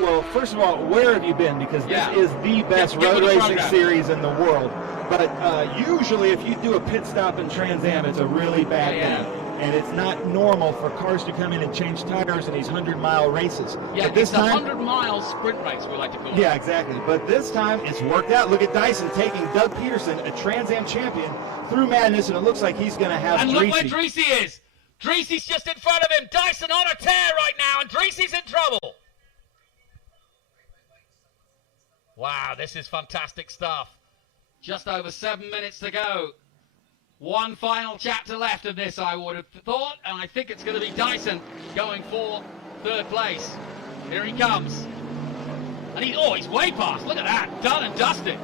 Well, first of all, where have you been? Because this is the best road racing series in the world. But usually if you do a pit stop in Trans Am, it's a really bad thing. And it's not normal for cars to come in and change tires in these 100-mile races. Yeah, but this it's a time, 100-mile sprint race, we like to call it. Yeah, exactly. But this time, it's worked out. Look at Dyson taking Doug Peterson, a Trans Am champion, through madness, and it looks like he's going to have And Dreesy. look where Dreesy is. Dreesy's just in front of him. Dyson on a tear right now, and Dreesy's in trouble. Wow, this is fantastic stuff. Just over 7 minutes to go. One final chapter left of this, I would have thought, and I think it's going to be Dyson going for third place. Here he comes. And he's way past. Look at that. Done and dusted.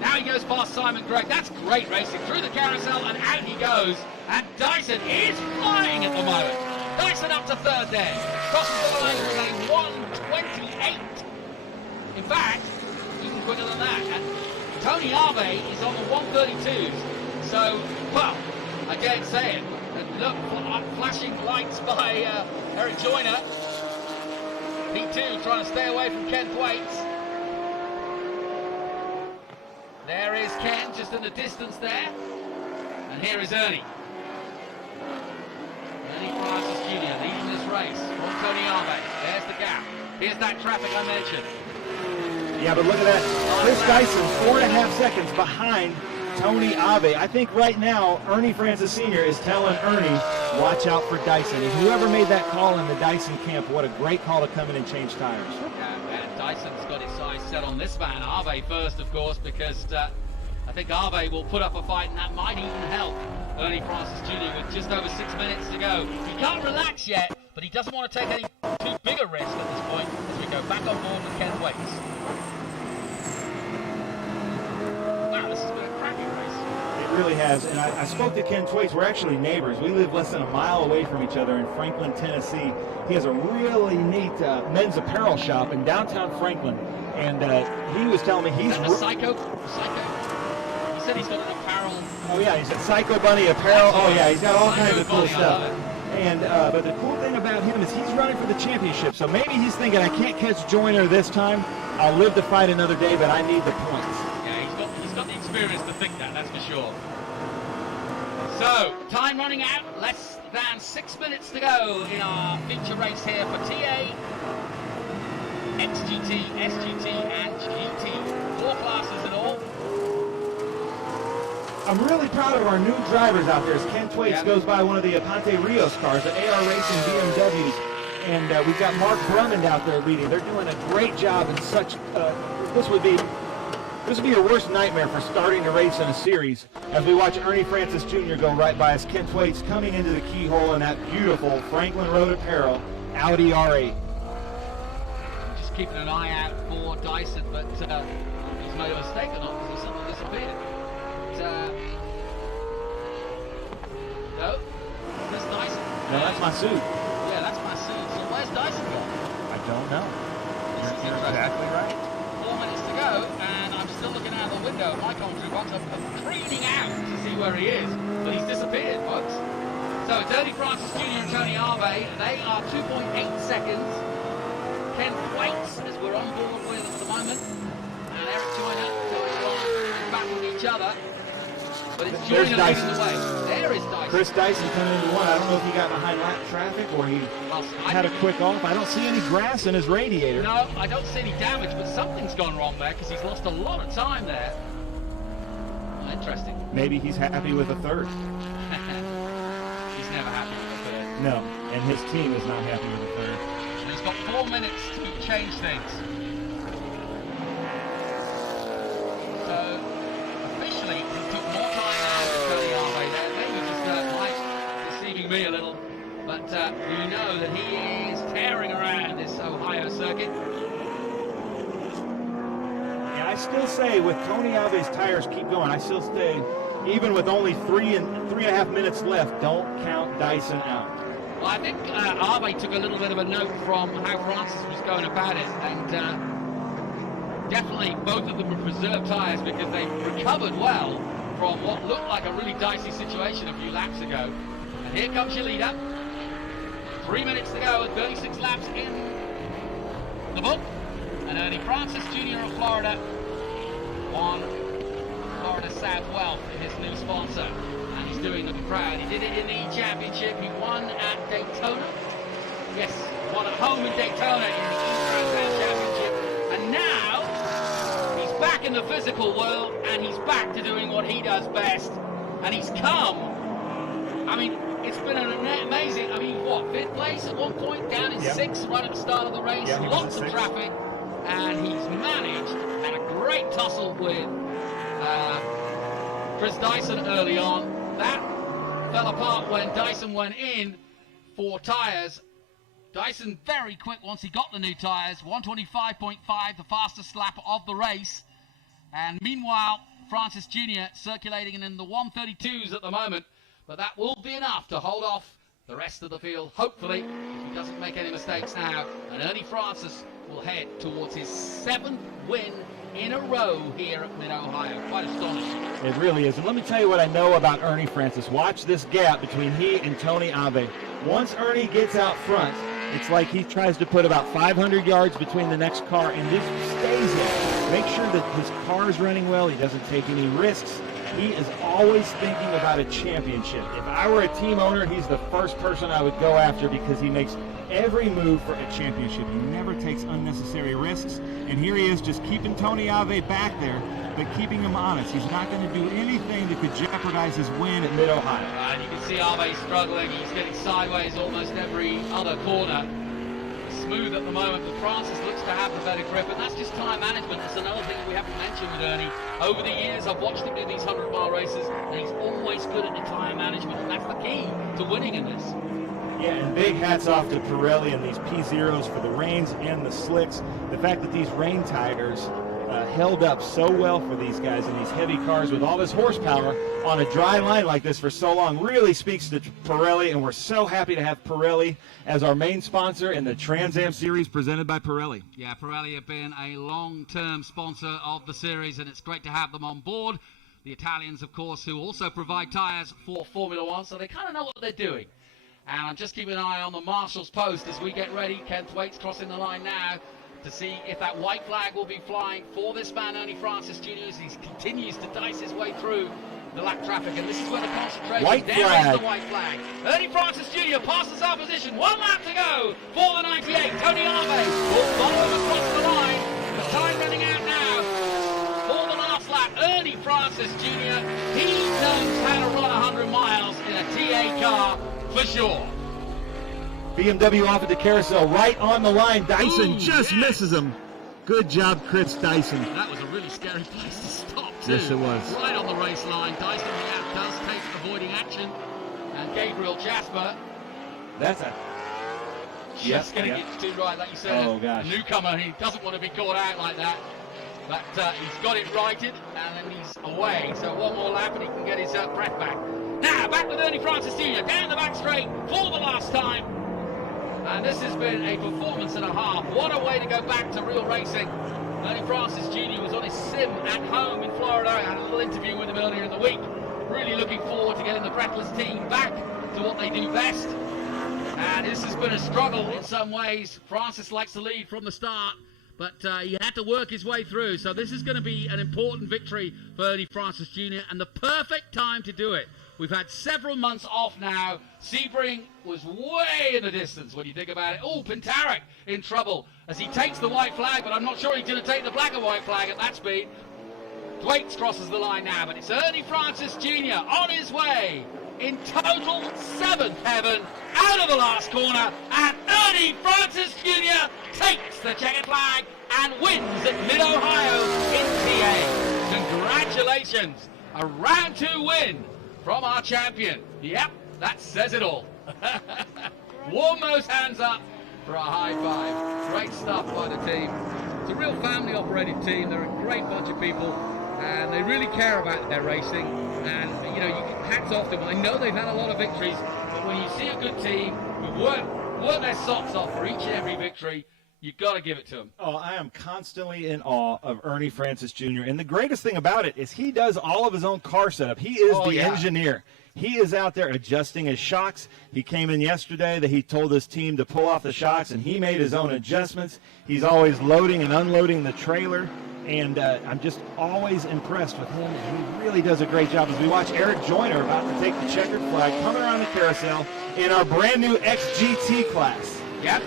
Now he goes past Simon Gregg. That's great racing. Through the carousel, and out he goes. And Dyson is flying at the moment. Dyson up to third there. Crosses the line with a 1:28. In fact, even quicker than that. And Tony Arve is on the 1:32s. So, well, I daren't say it. And look, flashing lights by Eric Joyner. P2 trying to stay away from Ken Thwaites. There is Ken just in the distance there. And here is Ernie. Ernie Francis Jr. leading this race from Tony Arve. There's the gap. Here's that traffic I mentioned. Yeah, but look at that. Chris Dyson, 4.5 seconds behind Tony Ave. I think right now, Ernie Francis Sr. is telling Ernie, watch out for Dyson. And whoever made that call in the Dyson camp, what a great call to come in and change tires. Yeah, and Dyson's got his sights set on this man, Ave first, of course, because I think Ave will put up a fight, and that might even help Ernie Francis Jr. with just over 6 minutes to go. He can't relax yet, but he doesn't want to take any too big a risk at this point as we go back on board with Ken Thwaites. Wow, this has been a cracking race. It really has, and I spoke to Ken Thwaites. We're actually neighbors. We live less than a mile away from each other in Franklin, Tennessee. He has a really neat men's apparel shop in downtown Franklin, and he was telling me he's... Psycho? He said he's got an apparel... Oh yeah, he said Psycho Bunny apparel. Oh yeah, he's got all kinds of cool stuff. And but the cool thing about him is he's running for the championship, so maybe he's thinking, I can't catch Joyner this time. I'll live to fight another day, but I need the points. He's got the experience to think that's for sure. So, time running out, less than 6 minutes to go in our feature race here for TA, XGT, SGT, and GT. 4 classes in all. I'm really proud of our new drivers out there as Ken Thwaites goes by one of the Aponte Rios cars, the AR Racing BMWs. And we've got Mark Drummond out there leading. They're doing a great job in such, this would be your worst nightmare for starting to race in a series as we watch Ernie Francis Jr. go right by us. Ken Thwaites coming into the keyhole in that beautiful Franklin Road Apparel Audi R8. Just keeping an eye out for Dyson, but he's made a mistake or not because he's suddenly disappeared. No, that's Dyson. No, that's my suit. Yeah, that's my suit. So where's Dyson gone? I don't know. You're exactly right. 4 minutes to go, and I'm still looking out the window of my commentary box. I'm preening out to see where he is, but he's disappeared, folks. So it's Ernie Francis Jr. and Tony Arve. They are 2.8 seconds. Ken Thwaites, as we're on board with at the moment, and Eric Joyner going back with each other. But it's Joyner leading the way. There is Dyson. Chris Dyson coming into one. I don't know if he got behind lap traffic or he had a quick off. I don't see any grass in his radiator. No, I don't see any damage, but something's gone wrong there because he's lost a lot of time there. Oh, interesting. Maybe he's happy with a third. He's never happy with a third. No, and his team is not happy with a third. And he's got 4 minutes to change things. So, officially, he took more time out of Tony Arve there. Maybe just deceiving me a little. But you know that he is tearing around this Ohio circuit. And I still say, with Tony Ave's tires keep going, I still say, even with only 3.5 minutes left, don't count Dyson out. Well, I think Arve took a little bit of a note from how Francis was going about it, and definitely both of them were preserved tyres because they recovered well from what looked like a really dicey situation a few laps ago. And here comes your leader. 3 minutes to go and 36 laps in. the book. And Ernie Francis Jr. of Florida won Florida South Wealth, his new sponsor. And he's doing them proud. He did it in the championship. He won at Daytona. Yes, won at home in Daytona in the East Round Championship. And now he's back in the physical world, and he's back to doing what he does best. And he's come. I mean, it's been an amazing. I mean, what, 5th place at one point, down in 6th right at the start of the race. Lots of traffic, and he's managed. Had a great tussle with Chris Dyson early on. That fell apart when Dyson went in for tyres. Dyson very quick once he got the new tyres. 125.5, the fastest lap of the race. And meanwhile, Francis Jr. circulating in the 132s at the moment. But that will be enough to hold off the rest of the field, hopefully, if he doesn't make any mistakes now. And Ernie Francis will head towards his 7th win in a row here at Mid-Ohio. Quite astonishing. It really is. And let me tell you what I know about Ernie Francis. Watch this gap between he and Tony Ave. Once Ernie gets out front, it's like he tries to put about 500 yards between the next car and just stays there. Make sure that his car is running well. He doesn't take any risks. He is always thinking about a championship. If I were a team owner, he's the first person I would go after because he makes every move for a championship. He never takes unnecessary risks. And here he is just keeping Tony Ave back there, but keeping him honest. He's not going to do anything that could jeopardize his win at Mid-Ohio. And you can see Ave struggling. He's getting sideways almost every other corner. Smooth at the moment, but Francis looks to have the better grip, and that's just time management. That's another thing that we haven't mentioned with Ernie. Over the years, I've watched him do these 100-mile races, and he's always good at the time management, and that's the key to winning in this. Yeah, and big hats off to Pirelli and these P0s for the rains and the slicks. The fact that these rain tires held up so well for these guys in these heavy cars with all this horsepower on a dry line like this for so long really speaks to Pirelli, and we're so happy to have Pirelli as our main sponsor in the Trans Am Series presented by Pirelli. Yeah, Pirelli have been a long-term sponsor of the series, and it's great to have them on board. The Italians, of course, who also provide tyres for Formula One, so they kind of know what they're doing. And I'm just keeping an eye on the marshal's post as we get ready. Ken Thwaites crossing the line now to see if that white flag will be flying for this man, Ernie Francis Jr., as he continues to dice his way through the lap traffic. And this is where the concentration. White there flag. is the white flag. Ernie Francis Jr. passes our position. 1 lap to go for the 98. Tony Ave will follow him across the line. The time running out now for the last lap. Ernie Francis Jr., he knows how to run 100 miles in a TA car for sure. BMW off at the carousel, right on the line. Dyson just yes. misses him. Good job, Chris Dyson. That was a really scary place to stop, too. Yes, it was. Right on the race line. Dyson does take avoiding action. And Gabriel Jasper. That's a... Just getting it too right, like you said. Oh, gosh. A newcomer, he doesn't want to be caught out like that. But he's got it righted, and then he's away. So one more lap, and he can get his breath back. Now, back with Ernie Francis Jr. Down the back straight for the last time. And this has been a performance and a half. What a way to go back to real racing. Ernie Francis Jr. was on his sim at home in Florida. I had a little interview with him earlier in the week. Really looking forward to getting the Breathless team back to what they do best. And this has been a struggle in some ways. Francis likes to lead from the start, but he had to work his way through. So this is going to be an important victory for Ernie Francis Jr. and the perfect time to do it. We've had several months off now. Sebring was way in the distance when you think about it. Oh, Pintarek in trouble as he takes the white flag, but I'm not sure he's going to take the black and white flag at that speed. Thwaites crosses the line now, but it's Ernie Francis Jr. on his way in total 7th heaven out of the last corner, and Ernie Francis Jr. takes the checkered flag and wins at Mid-Ohio in TA. Congratulations, a round 2 win from our champion. Yep, that says it all. Warm those hands up for a high five. Great stuff by the team. It's a real family-operated team. They're a great bunch of people, and they really care about their racing. And, you know, hats off to them. I know they've had a lot of victories, but when you see a good team who work their socks off for each and every victory, you've got to give it to him. Oh, I am constantly in awe of Ernie Francis Jr. And the greatest thing about it is he does all of his own car setup. He is the engineer. He is out there adjusting his shocks. He came in yesterday that he told his team to pull off the shocks, and he made his own adjustments. He's always loading and unloading the trailer, and I'm just always impressed with him, and he really does a great job as we watch Eric Joyner about to take the checkered flag coming around the carousel in our brand new XGT class. Yep.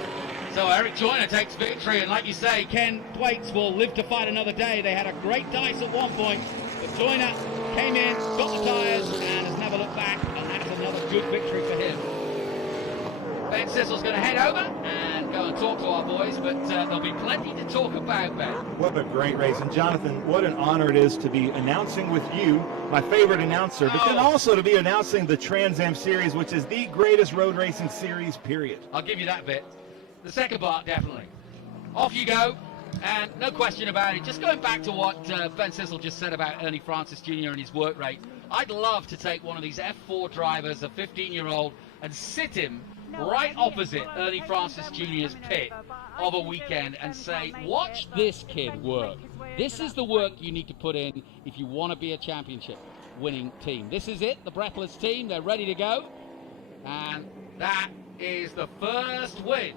So Eric Joyner takes victory, and like you say, Ken Thwaites will live to fight another day. They had a great dice at one point, but Joyner came in, got the tyres, and has never looked back, and that's another good victory for him. Ben Sissel's going to head over and go and talk to our boys, but there'll be plenty to talk about, Ben. What a great race. And Jonathan, what an honor it is to be announcing with you, my favorite announcer, but then also to be announcing the Trans Am Series, which is the greatest road racing series, period. I'll give you that bit. The second part, definitely. Off you go, and no question about it. Just going back to what Ben Sissel just said about Ernie Francis Jr. and his work rate, I'd love to take one of these F4 drivers, a 15-year-old, and sit him right opposite Ernie Francis Jr.'s pit of a weekend and say, watch this kid work. This is the work you need to put in if you want to be a championship winning team. This is it, the Breathless team. They're ready to go. And that is the first win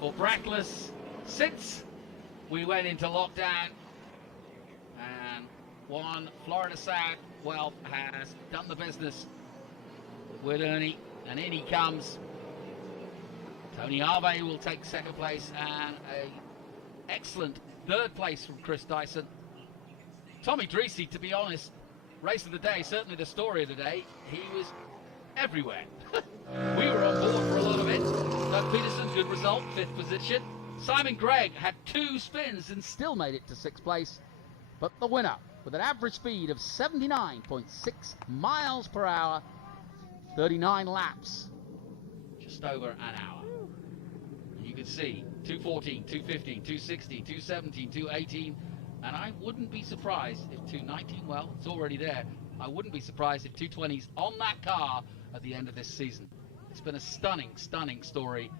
for Breathless since we went into lockdown. And one Florida South, well, has done the business with Ernie. And in he comes. Tony Harvey will take second place, and an excellent third place from Chris Dyson. Tommy Dreesy, to be honest, race of the day, certainly the story of the day, he was everywhere. We were on board for a lot of it. Doug Peterson, good result, 5th position. Simon Gregg had 2 spins and still made it to 6th place. But the winner, with an average speed of 79.6 miles per hour, 39 laps, just over an hour. You can see 214, 215, 216, 217, 218, and I wouldn't be surprised if 219, well, it's already there. I wouldn't be surprised if 220's on that car at the end of this season. It's been a stunning, stunning story,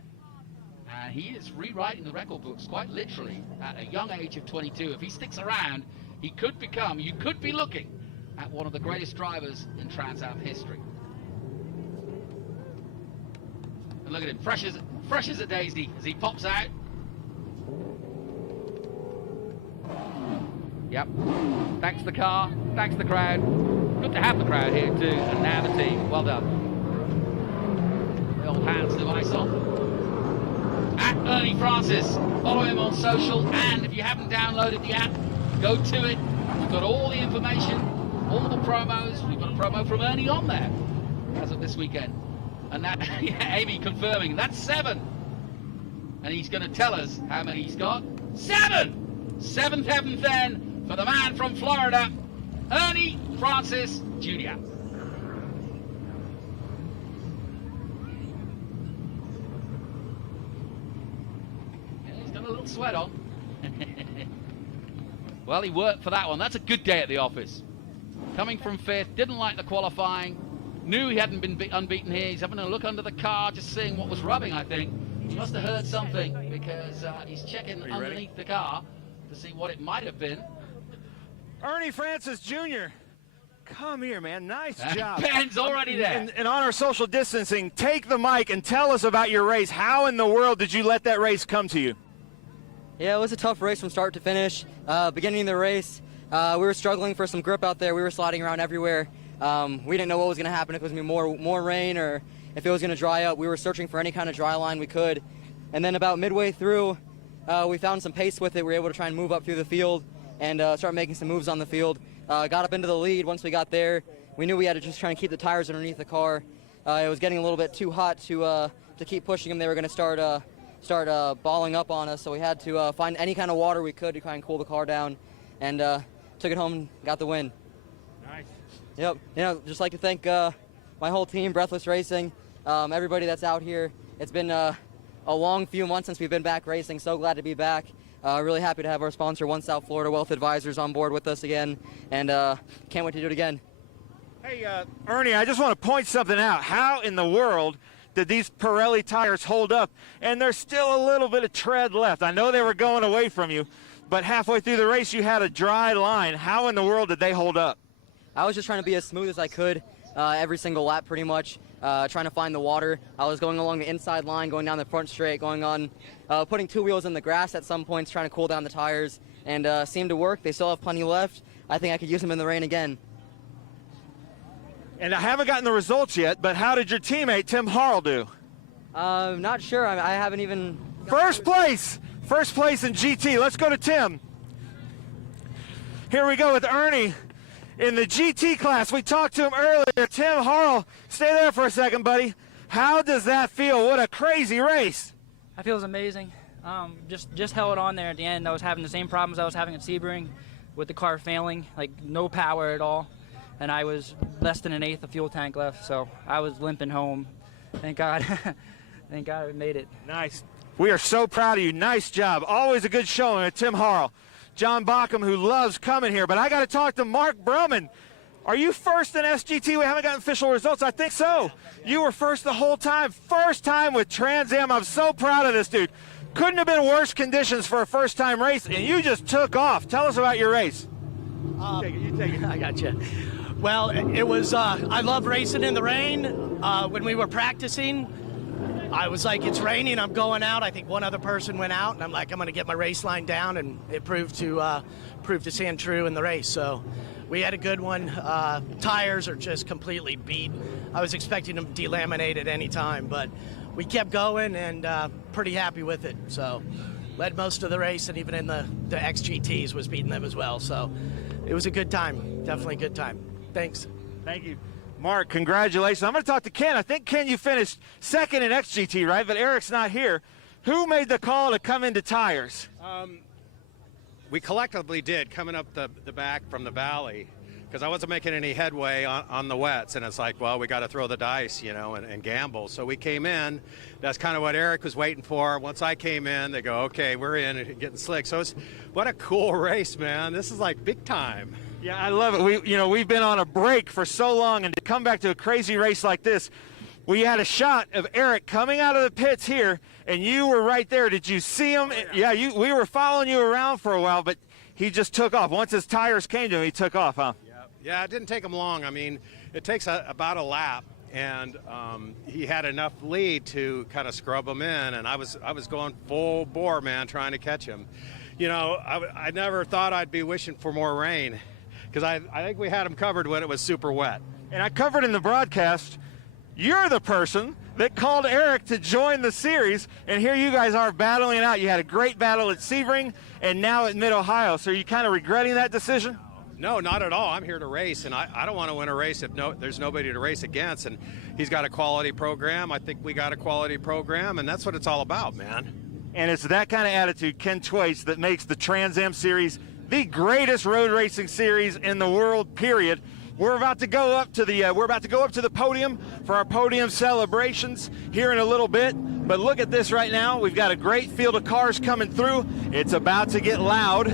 and he is rewriting the record books quite literally at a young age of 22. If he sticks around, he could become, you could be looking at one of the greatest drivers in Trans Am history. And look at him, fresh as a daisy as he pops out. Yep. Thanks the car, thanks the crowd. Good to have the crowd here too, and now the team. Well done. The old hands device on. At Ernie Francis. Follow him on social, and if you haven't downloaded the app, go to it. We've got all the information, all the promos. We've got a promo from Ernie on there as of this weekend. And that, Amy confirming, that's 7. And he's going to tell us how many he's got. 7! 7th heaven then for the man from Florida, Ernie Francis Jr. Yeah, he's got a little sweat on. Well, he worked for that one. That's a good day at the office. Coming from 5th, didn't like the qualifying. Knew he hadn't been unbeaten here. He's having a look under the car, just seeing what was rubbing, I think. He must have heard something because he's checking underneath the car to see what it might have been. Ernie Francis Jr., come here, man. Nice job. Ben's already there. And on our social distancing, take the mic and tell us about your race. How in the world did you let that race come to you? Yeah, it was a tough race from start to finish. Beginning of the race, we were struggling for some grip out there. We were sliding around everywhere. We didn't know what was going to happen, if it was going to be more rain or if it was going to dry up. We were searching for any kind of dry line we could. And then about midway through, we found some pace with it. We were able to try and move up through the field and start making some moves on the field. Got up into the lead once we got there. We knew we had to just try and keep the tires underneath the car. It was getting a little bit too hot to keep pushing them. They were going to start balling up on us, so we had to find any kind of water we could to try and cool the car down, and took it home and got the win. Nice. Yep. You know, just like to thank my whole team, Breathless Racing, everybody that's out here. It's been a long few months since we've been back racing. So glad to be back. Really happy to have our sponsor, One South Florida Wealth Advisors, on board with us again, and can't wait to do it again. Hey, Ernie, I just want to point something out. How in the world did these Pirelli tires hold up? And there's still a little bit of tread left. I know they were going away from you, but halfway through the race you had a dry line. How in the world did they hold up? I was just trying to be as smooth as I could. every single lap pretty much, trying to find the water. I was going along the inside line, going down the front straight, putting 2 wheels in the grass at some points, trying to cool down the tires, and seemed to work. They still have plenty left. I think I could use them in the rain again. And I haven't gotten the results yet, but how did your teammate Tim Harrell do? Not sure. I haven't even... First place in GT. Let's go to Tim. Here we go with Ernie in the GT class. We talked to him earlier. Tim Harrell, stay there for a second, buddy. How does that feel? What a crazy race. That feels amazing. Just held on there at the end. I was having the same problems I was having at Sebring with the car failing, like no power at all. And I was less than an eighth of fuel tank left, so I was limping home. Thank God. Thank God we made it. Nice. We are so proud of you. Nice job. Always a good showing with Tim Harrell. John Bockham, who loves coming here. But I got to talk to Mark Brumman. Are you first in SGT? We haven't gotten official results. I think so. You were first the whole time. First time with Trans Am. I'm so proud of this dude. Couldn't have been worse conditions for a first-time race, and you just took off. Tell us about your race. You take it. I got you. Well, it was, I love racing in the rain. When we were practicing, I was like, it's raining, I'm going out. I think one other person went out, and I'm like, I'm going to get my race line down, and it proved to stand true in the race. So we had a good one. Tires are just completely beat. I was expecting them delaminate at any time, but we kept going and pretty happy with it. So led most of the race, and even in the XGTs was beating them as well. So it was a good time, definitely a good time. Thanks. Thank you. Mark, congratulations. I'm going to talk to Ken. I think, Ken, you finished second in XGT, right? But Eric's not here. Who made the call to come into tires? We collectively did, coming up the back from the valley, because I wasn't making any headway on the wets. And it's like, well, we got to throw the dice, you know, and gamble. So we came in. That's kind of what Eric was waiting for. Once I came in, they go, okay, we're in and getting slick. So what a cool race, man. This is like big time. Yeah, I love it. We've been on a break for so long, and to come back to a crazy race like this, we had a shot of Eric coming out of the pits here, and you were right there. Did you see him? Oh, yeah, we were following you around for a while, but he just took off. Once his tires came to him, he took off, huh? Yeah, it didn't take him long. I mean, it takes about a lap, and he had enough lead to kind of scrub him in, and I was going full bore, man, trying to catch him. You know, I never thought I'd be wishing for more rain, because I think we had him covered when it was super wet. And I covered in the broadcast, you're the person that called Eric to join the series, and here you guys are battling it out. You had a great battle at Sebring and now at Mid-Ohio. So are you kind of regretting that decision? No, not at all. I'm here to race, and I don't want to win a race if there's nobody to race against. And he's got a quality program. I think we got a quality program, and that's what it's all about, man. And it's that kind of attitude, Ken Thwaites, that makes the Trans Am Series the greatest road racing series in the world, period. We're about to go up to the podium for our podium celebrations here in a little bit. But look at this right now. We've got a great field of cars coming through. It's about to get loud.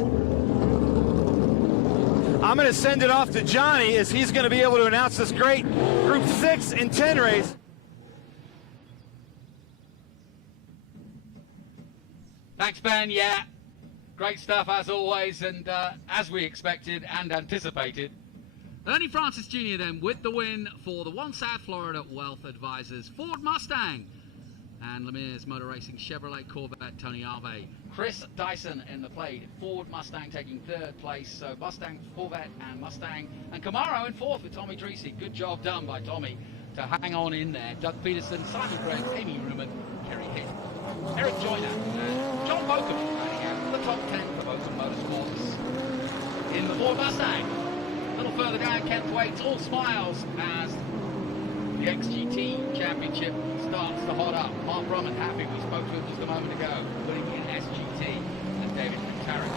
I'm going to send it off to Johnny as he's going to be able to announce this great Group 6 and 10 race. Thanks, Ben. Yeah, great stuff as always, and as we expected and anticipated. Ernie Francis Jr. then with the win for the One South Florida Wealth Advisors Ford Mustang and Lemire's Motor Racing Chevrolet Corvette Tony Arve. Chris Dyson in the plate. Ford Mustang taking third place. So Mustang, Corvette and Mustang. And Camaro in fourth with Tommy Treacy. Good job done by Tommy to hang on in there. Doug Peterson, Simon Gregg, Amy Ruman, Kerry Hitt, Eric Joyner and John Bokum rounding out the top 10 for Bokum Motorsports in the Ford Mustang. A little further down, Ken Thwaites all smiles as the XGT Championship starts to hot up. Mark Brumman happy. We spoke to him just a moment ago, putting in SGT and David McTarrick.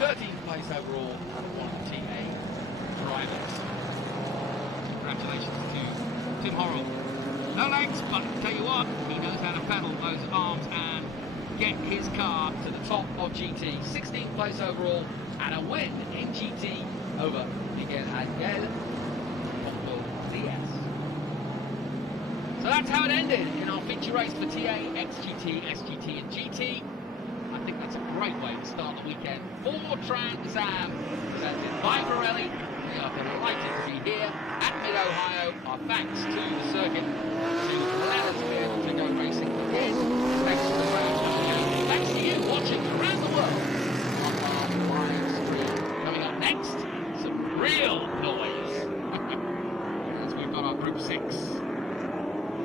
13th place overall out of one of the TA drivers. Congratulations to Tim Harrell. No legs, but I tell you what, he knows how to pedal those arms and get his car to the top of GT. 16th place overall and a win in GT over Miguel Angel Diaz. So that's how it ended in our feature race for TA, XGT, SGT and GT. I think that's a great way to start the weekend for Trans Am, presented by Pirelli We are delighted to be here at Mid-Ohio. Our thanks to the circuit to allow us to be able to go racing again. Thanks to the crowd. And thanks to you watching around the world on our live stream. Coming up next, some real noise. As we've got our Group 6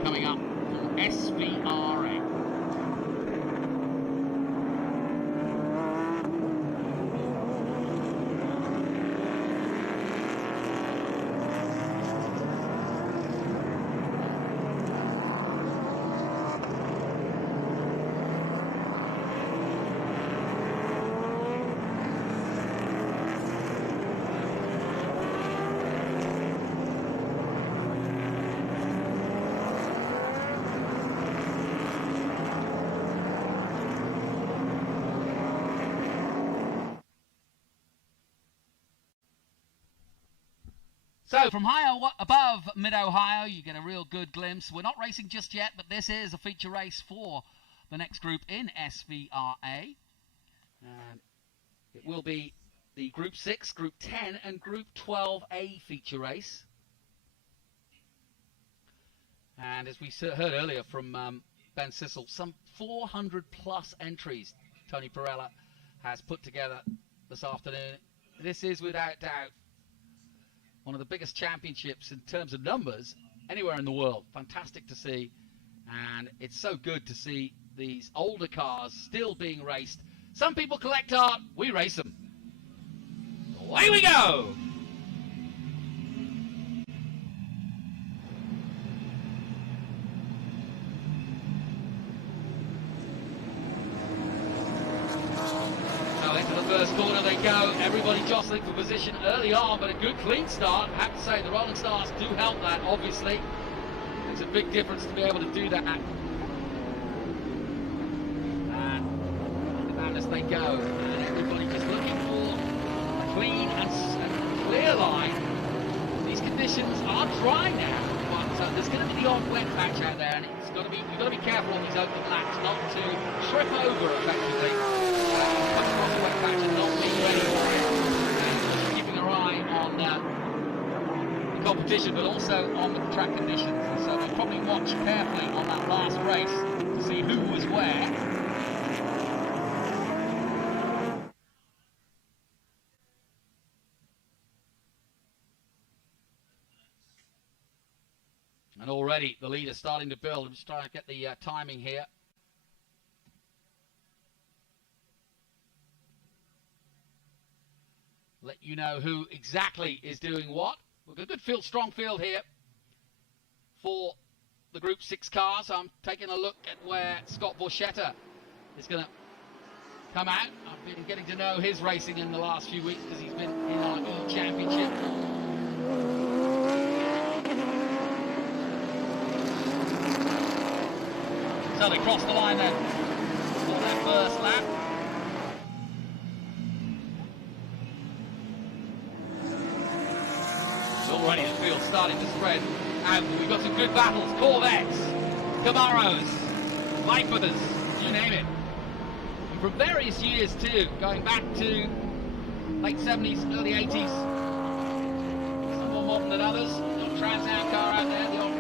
coming up from SVRA. So from high above Mid-Ohio, you get a real good glimpse. We're not racing just yet, but this is a feature race for the next group in SVRA. And it will be the Group 6, Group 10, and Group 12A feature race. And as we heard earlier from Ben Sissel, some 400 plus entries Tony Parella has put together this afternoon. This is without doubt one of the biggest championships in terms of numbers anywhere in the world. Fantastic to see, and it's so good to see these older cars still being raced. Some people collect art, we race them. Away we go! First corner they go, everybody jostling for position early on, but a good clean start. I have to say the Rolling Stars do help that, obviously. It's a big difference to be able to do that. And down as they go, and everybody just looking for a clean and clear line. These conditions are dry now, but there's going to be the odd wet patch out there, and you've got to be careful on these open laps not to trip over effectively. Patch and not being ready for it, and keeping our eye on the competition, but also on the track conditions. And so we'll probably watch carefully on that last race to see who was where. And already the lead is starting to build. I'm just trying to get the timing here. Let you know who exactly is doing what. We've got a good field, strong field here for the Group 6 cars. I'm taking a look at where Scott Borchetta is going to come out. I've been getting to know his racing in the last few weeks because he's been in our E-Championship. So they cross the line then for their first lap. Already the field starting to spread out. We've got some good battles. Corvettes, Camaros, Vipers, you name it. And from various years too, going back to late 70s, early 80s. Some more modern than others. The old Trans Am car out there, the old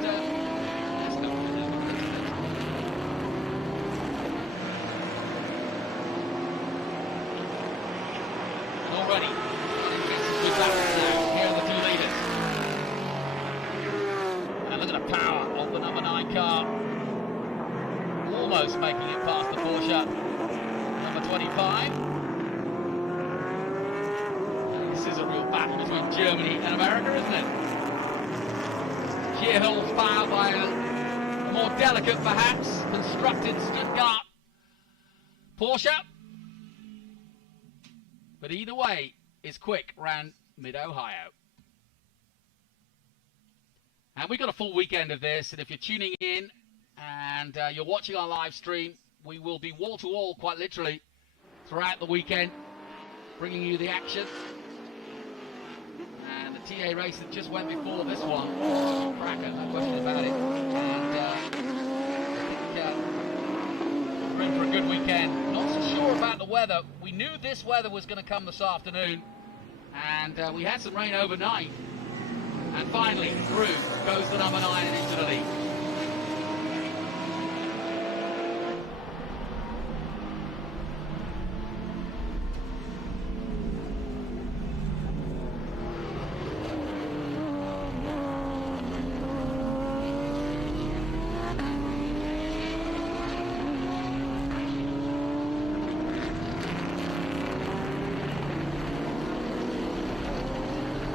and already some good battles now. Here are the two leaders. Look at the power of the number 9 car. Almost making it past the Porsche. Number 25. And this is a real battle between Germany and America, isn't it? Sheer holds power by a more delicate, perhaps, constructed Stuttgart Porsche. But either way, it's quick round Mid-Ohio. And we've got a full weekend of this, and if you're tuning in and you're watching our live stream, we will be wall-to-wall, quite literally, throughout the weekend, bringing you the action. And the TA race that just went before this one, cracker, no question about it. And I think we're in for a good weekend. Not so sure about the weather. We knew this weather was going to come this afternoon, And we had some rain overnight. And finally, through goes the number 9 and into the lead.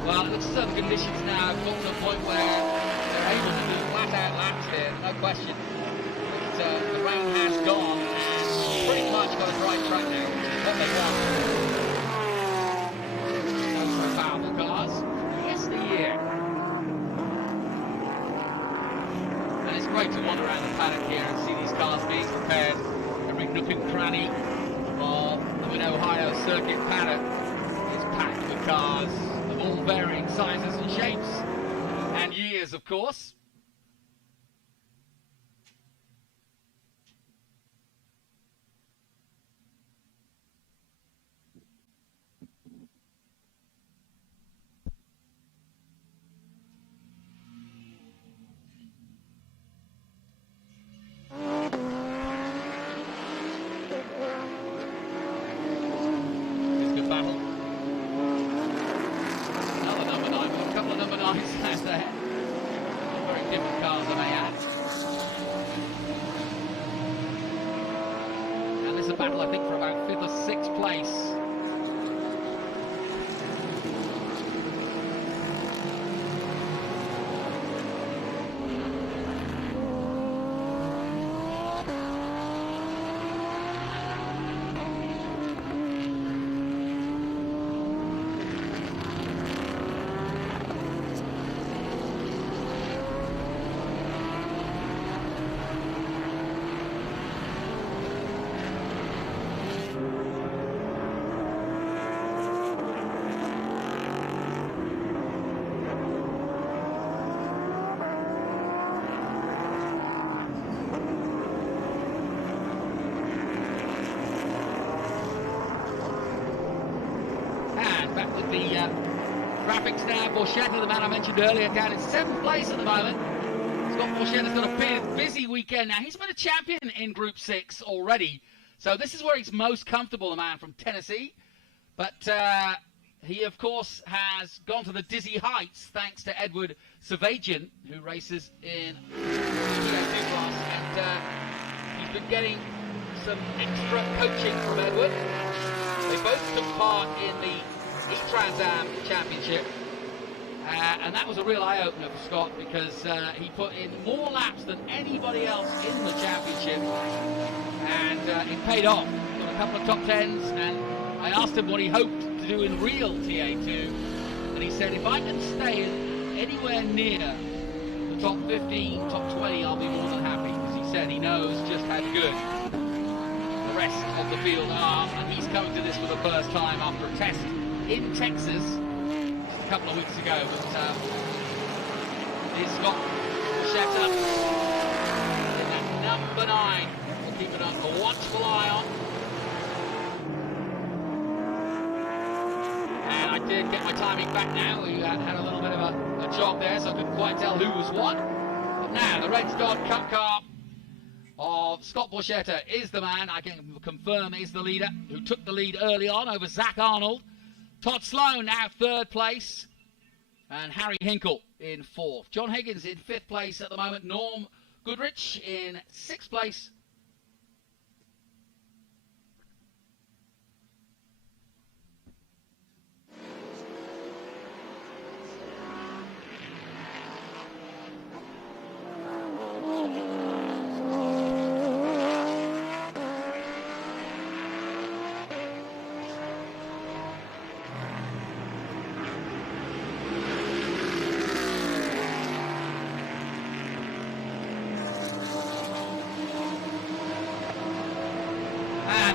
Well, it looks as though the conditions now have got to a point where they're able to do flat-out laps here, no question. But the rain has gone, and pretty much got a dry track now, which is what they want. Those are powerful cars. Yes, the year. And it's great to wander around the paddock here and see these cars being prepared. Every nook and cranny of the Mid-Ohio Circuit paddock is packed with cars. All varying sizes and shapes and years, of course. It's a good battle. There. Very different cars I may add. And there's a battle, I think, for about 5th or 6th place. Back with the graphics now. Borchetta, the man I mentioned earlier, down in 7th place at the moment. Scott Borchetta's got a busy weekend now. He's been a champion in Group 6 already, so this is where he's most comfortable, the man from Tennessee. But he, of course, has gone to the dizzy heights thanks to Edward Savagian, who races in the GA2 class, and he's been getting some extra coaching from Edward. They both took part in the E-Trans Am Championship, and that was a real eye-opener for Scott because he put in more laps than anybody else in the championship, and it paid off. Got a couple of top 10s, and I asked him what he hoped to do in real TA2, and he said, if I can stay anywhere near the top 15, top 20, I'll be more than happy, because he said he knows just how good the rest of the field are, and he's coming to this for the first time after a test in Texas a couple of weeks ago. But he's Scott Borchetta in that number 9. We'll keep it on a watchful eye on. And I did get my timing back now. We had a little bit of a jog there, so I couldn't quite tell who was what. But now the Red Dot Cup car of Scott Borchetta is the man, I can confirm is the leader, who took the lead early on over Zach Arnold. Todd Sloan now 3rd place, and Harry Hinkle in 4th. John Higgins in 5th place at the moment. Norm Goodrich in 6th place.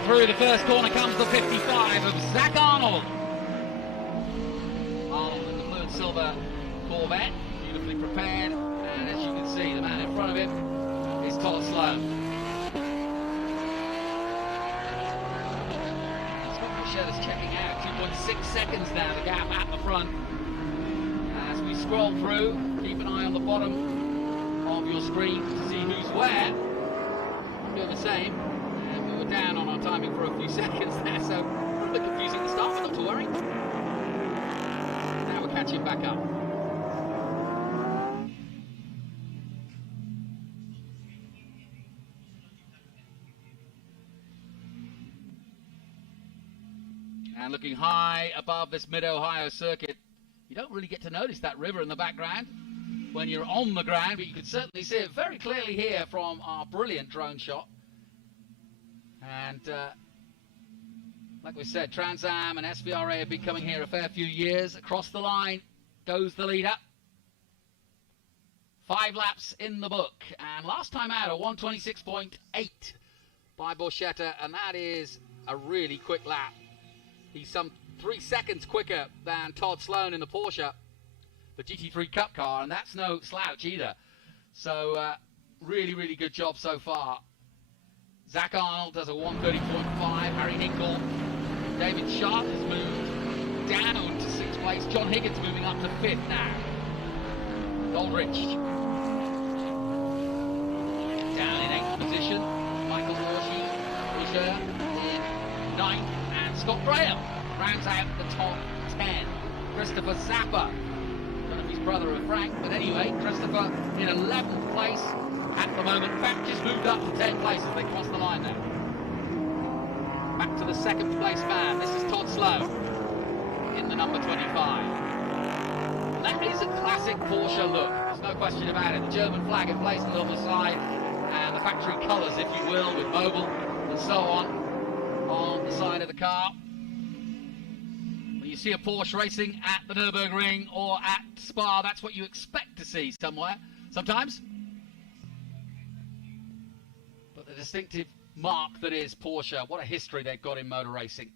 Through the first corner comes the 55 of Zach Arnold. Arnold in the blue and silver Corvette, beautifully prepared, and as you can see, the man in front of him is Todd Sloan. Borchetta's checking out. 2.6 seconds now, the gap at the front. As we scroll through, keep an eye on the bottom of your screen to see who's where. I'm doing the same. And we were down on our timing for a few seconds there, so a bit confusing to start, but not to worry. Now we're catching back up. And looking high above this Mid-Ohio circuit, you don't really get to notice that river in the background when you're on the ground, but you can certainly see it very clearly here from our brilliant drone shot. And like we said, Trans Am and SVRA have been coming here a fair few years. Across the line goes the leader. 5 laps in the book, and last time out a 1:26.8 by Borchetta, and that is a really quick lap. He's some 3 seconds quicker than Todd Sloan in the Porsche, the GT3 Cup car, and that's no slouch either. So really, really good job so far. Zach Arnold does a 1:30.5. Harry Hinkle, David Sharp has moved down to 6th place. John Higgins moving up to 5th now. Goldrich down in 8th position. Michael Walsh in 9th. Scott Graham rounds out the top 10. Christopher Zappa, don't know if he's brother of Frank, but anyway, Christopher in 11th place at the moment. In fact, just moved up to 10 places. They crossed the line now. Back to the 2nd place man. This is Todd Sloan in the number 25. And that is a classic Porsche look. There's no question about it. The German flag emblazoned on the side, and the factory colours, if you will, with Mobil and so on the side of the car. When you see a Porsche racing at the Nürburgring or at Spa, that's what you expect to see somewhere, sometimes. But the distinctive mark that is Porsche, what a history they've got in motor racing.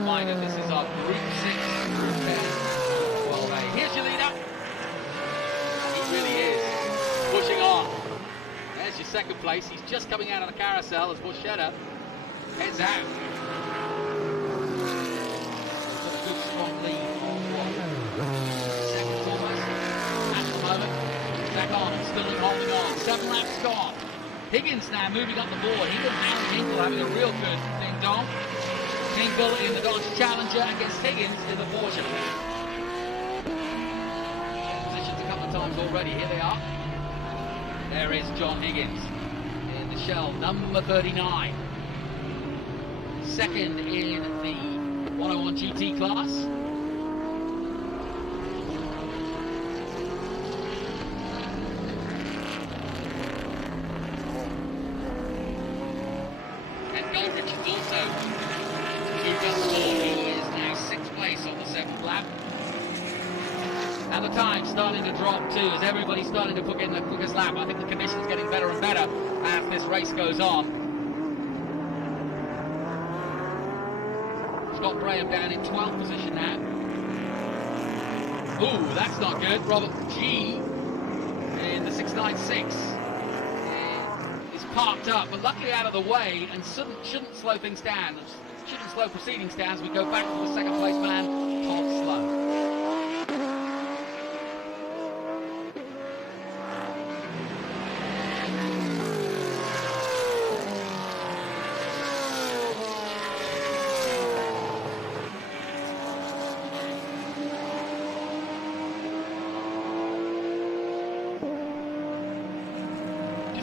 Reminder, this is our Group 6, Group 10, 12A. Here's your leader. Really is pushing on. There's your 2nd place. He's just coming out of the carousel as Borchetta heads out. Got a good strong lead on 2nd almost at the moment. Zach Arnold still holding on. 7 laps gone. Higgins now moving up the board. He and Harry Hinkle having a real good ding-dong. Hinkle in the Dodge Challenger against Higgins in the Porsche. Times already. Here they are. There is John Higgins in the Shell number 39. 2nd in the 101 GT class. And Goldrich is also moved up the board. He is now 6th place on the 7th lap. And the time starting to drop too, as everybody's starting to put in the quickest lap. I think the conditions getting better and better as this race goes on. Scott Graham down in 12th position now. Ooh, that's not good. Robert G in the 696 is parked up, but luckily out of the way, and shouldn't slow things down. Shouldn't slow proceedings down as we go back to the 2nd place man, Todd Sloan.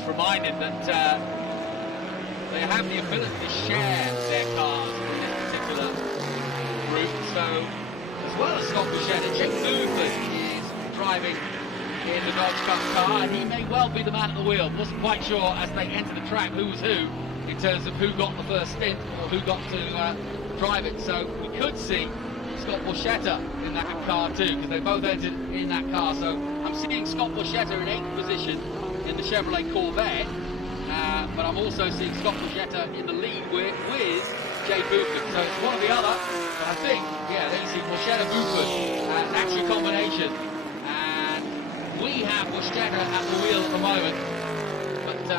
Reminded that they have the ability to share their cars in this particular group. So, as well as Scott Borchetta, Jake Buford is driving in the Dodge Cup car, and he may well be the man at the wheel. Wasn't quite sure as they entered the track who was who in terms of who got the first stint or who got to drive it. So we could see Scott Borchetta in that car too, because they both entered in that car. So I'm seeing Scott Borchetta in 8th position in the Chevrolet Corvette, but I'm also seeing Scott Borchetta in the lead with Jay Buford. So it's one or the other, but I think, yeah, there you see Borchetta Buford. That's your combination. And We have Buschetta at the wheel at the moment, but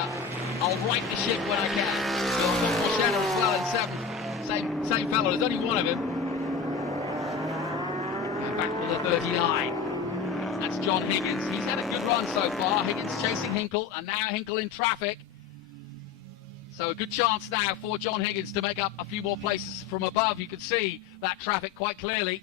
I'll right the ship when I can. We'll put Buschetta as well in 7th. Same fellow, there's only one of him. And back to the 39. That's John Higgins. He's had a good run so far. Higgins chasing Hinkle, and now Hinkle in traffic. So a good chance now for John Higgins to make up a few more places from above. You can see that traffic quite clearly.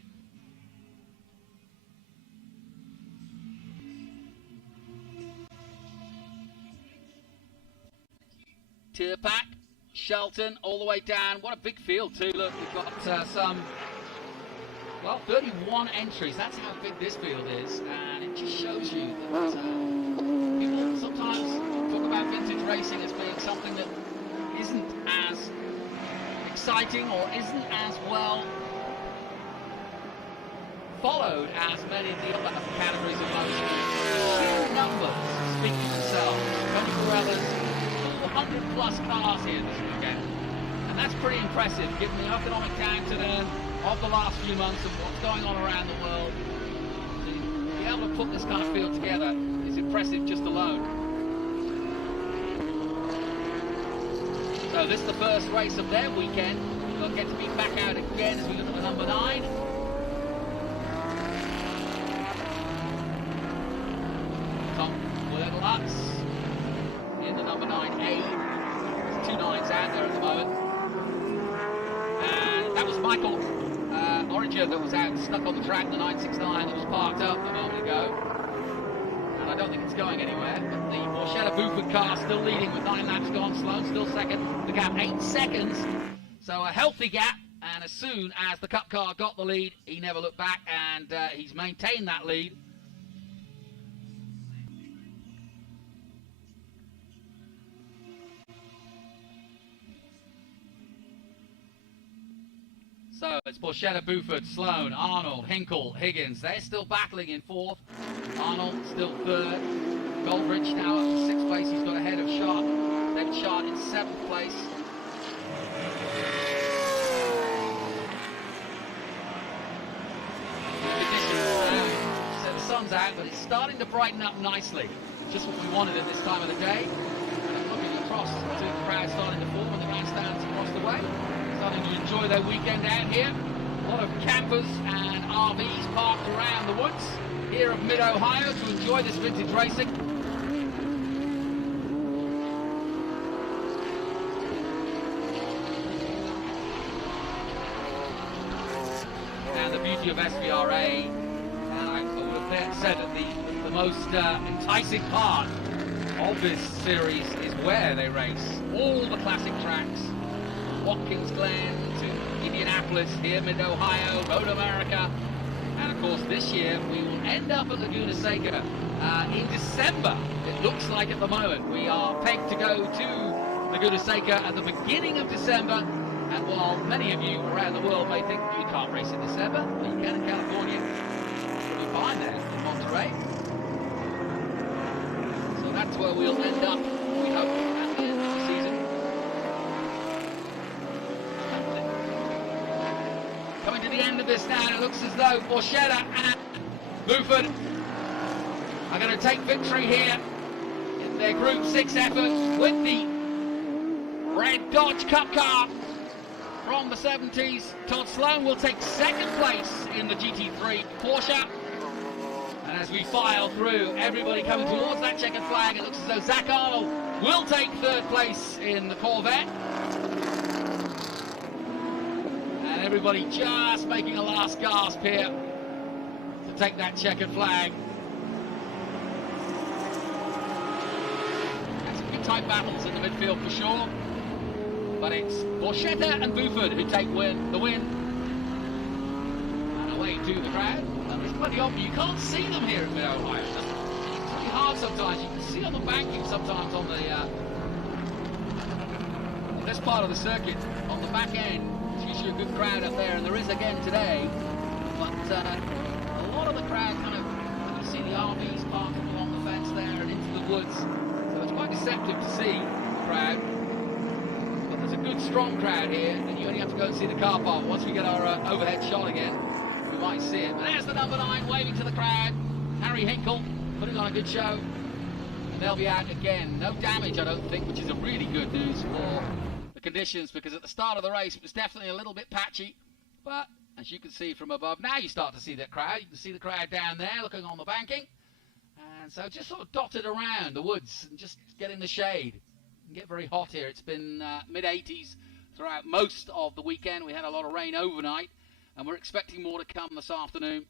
Tirpak, Shelton, all the way down. What a big field too. Look, we've got some, well, 31 entries. That's how big this field is, and it just shows you that people sometimes talk about vintage racing as being something that isn't as exciting or isn't as well followed as many of the other categories of motion. Sheer numbers speak for themselves. Tony Corellas, 100+ cars here this weekend, and that's pretty impressive given the economic downturn of the last few months and what's going on around the world. To be able to put this kind of field together is impressive just alone. So this is the first race of their weekend. We'll get to be back out again as we look at the number 9. Tom Lutz in the number 9A. There's 2 9s out there at the moment. And that was Michael Oringer that was out stuck on the track, the 969 that was parked up a moment ago. And I don't think it's going anywhere. But the Buschetta Buford car still leading with 9 laps gone. Sloan still second. The gap 8 seconds. So a healthy gap. And as soon as the Cup car got the lead, he never looked back, and he's maintained that lead. So it's Buschetta, Buford, Sloan, Arnold, Hinkle, Higgins. They're still battling in 4th. Arnold still 3rd. Goldrich now up in 6th place. He's got ahead of Sharp. David Sharp in 7th place. So the sun's out, but it's starting to brighten up nicely. Just what we wanted at this time of the day. And looking across to the crowd starting to form and the grandstands across the way. Starting to enjoy their weekend out here. A lot of campers and RVs parked around the woods here of Mid-Ohio to enjoy this vintage racing. And the beauty of SVRA, and I would have then said that the most enticing part of this series is where they race. All the classic tracks. Watkins Glen to Indianapolis, here Mid-Ohio, Road America, and of course this year we will end up at Laguna Seca in December. It looks like at the moment we are pegged to go to Laguna Seca at the beginning of December, and while many of you around the world may think you can't race in December, well, you can in California. You'll be fine there in Monterey. So that's where we'll end up, we hope, at the end of the season. Coming to the end of this now, and it looks as though Buschetta and Buford are going to take victory here in their Group 6 effort with the red Dodge Cup car from the 70s. Todd Sloan will take 2nd place in the GT3 Porsche. And as we file through, everybody coming towards that checkered flag, it looks as though Zach Arnold will take 3rd place in the Corvette. Everybody just making a last gasp here to take that checkered flag. That's good tight battles in the midfield for sure. But it's Buschetta and Buford who take the win. And away to the crowd. And there's plenty of them. You can't see them here at Mid-Ohio. It's really hard sometimes. You can see on the banking sometimes on this part of the circuit, on the back end. Usually a good crowd up there, and there is again today, but a lot of the crowd kind of, you see the RVs parked along the fence there and into the woods, so it's quite deceptive to see the crowd, but there's a good strong crowd here, and you only have to go and see the car park. Once we get our overhead shot again, we might see it. But there's the number 9 waving to the crowd, Harry Hinkle, putting on a good show. And they'll be out again. No damage, I don't think, which is a really good news for the conditions, because at the start of the race it was definitely a little bit patchy. But as you can see from above, now you start to see that crowd. You can see the crowd down there looking on the banking. And so just sort of dotted around the woods and just get in the shade. It can get very hot here. It's been mid-80s throughout most of the weekend. We had a lot of rain overnight, and we're expecting more to come this afternoon.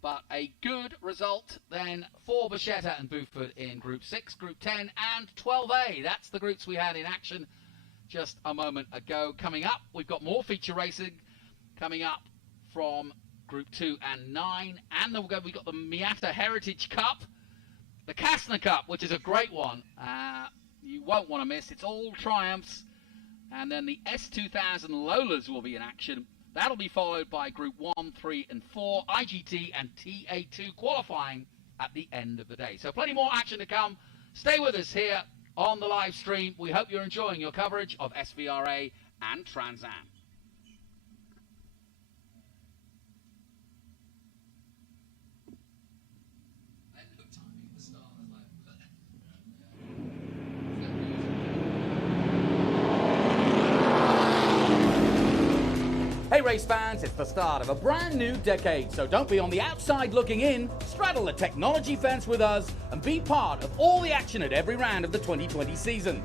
But a good result then for Bicetta and Buford in Group 6, Group 10 and 12A. That's the groups we had in action just a moment ago. Coming up, we've got more feature racing coming up from Group 2 and 9. And then we've got the Miata Heritage Cup, the Kastner Cup, which is a great one. You won't want to miss. It's all triumphs. And then the S2000 Lolas will be in action. That'll be followed by Group 1, 3 and 4, IGT and TA2 qualifying at the end of the day. So plenty more action to come. Stay with us here on the live stream. We hope you're enjoying your coverage of SVRA and Trans Am. Hey race fans, it's the start of a brand new decade, so don't be on the outside looking in. Straddle the technology fence with us and be part of all the action at every round of the 2020 season.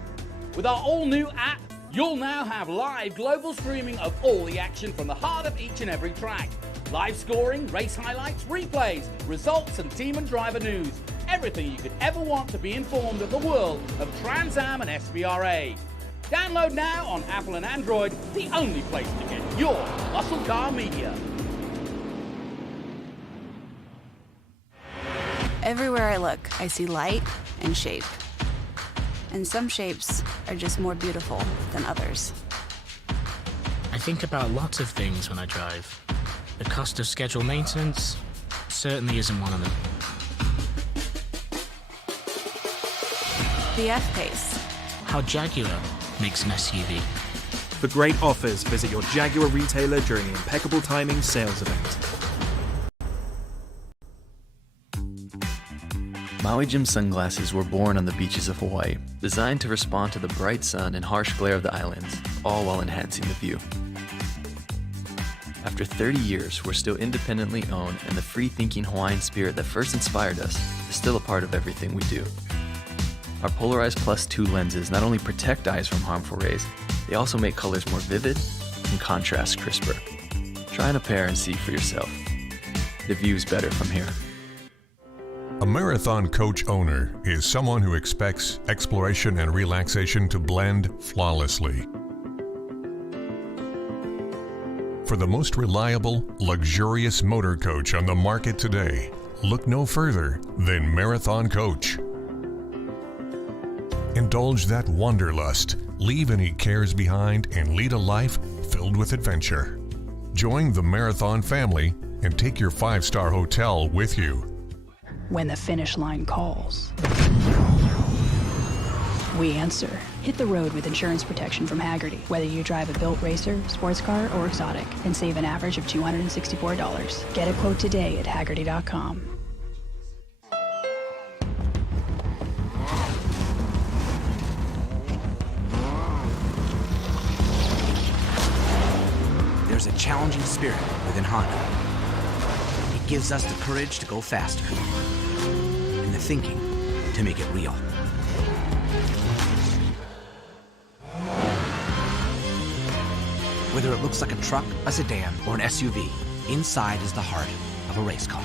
With our all-new app, you'll now have live global streaming of all the action from the heart of each and every track. Live scoring, race highlights, replays, results and team and driver news. Everything you could ever want to be informed of the world of Trans Am and SVRA. Download now on Apple and Android, the only place to get your muscle car media. Everywhere I look, I see light and shape. And some shapes are just more beautiful than others. I think about lots of things when I drive. The cost of scheduled maintenance certainly isn't one of them. The F-Pace. How Jaguar makes an SUV. For great offers, visit your Jaguar retailer during the Impeccable Timing sales event. Maui Jim sunglasses were born on the beaches of Hawaii, designed to respond to the bright sun and harsh glare of the islands, all while enhancing the view. After 30 years, we're still independently owned, and the free-thinking Hawaiian spirit that first inspired us is still a part of everything we do. Our Polarized Plus 2 lenses not only protect eyes from harmful rays, they also make colors more vivid and contrast crisper. Try on a pair and see for yourself. The view's better from here. A Marathon Coach owner is someone who expects exploration and relaxation to blend flawlessly. For the most reliable, luxurious motor coach on the market today, look no further than Marathon Coach. Indulge that wanderlust, leave any cares behind, and lead a life filled with adventure. Join the Marathon family and take your 5-star hotel with you. When the finish line calls, we answer. Hit the road with insurance protection from Hagerty. Whether you drive a built racer, sports car, or exotic, and save an average of $264. Get a quote today at Hagerty.com. There's a challenging spirit within Honda. It gives us the courage to go faster and the thinking to make it real. Whether it looks like a truck, a sedan, or an SUV, inside is the heart of a race car.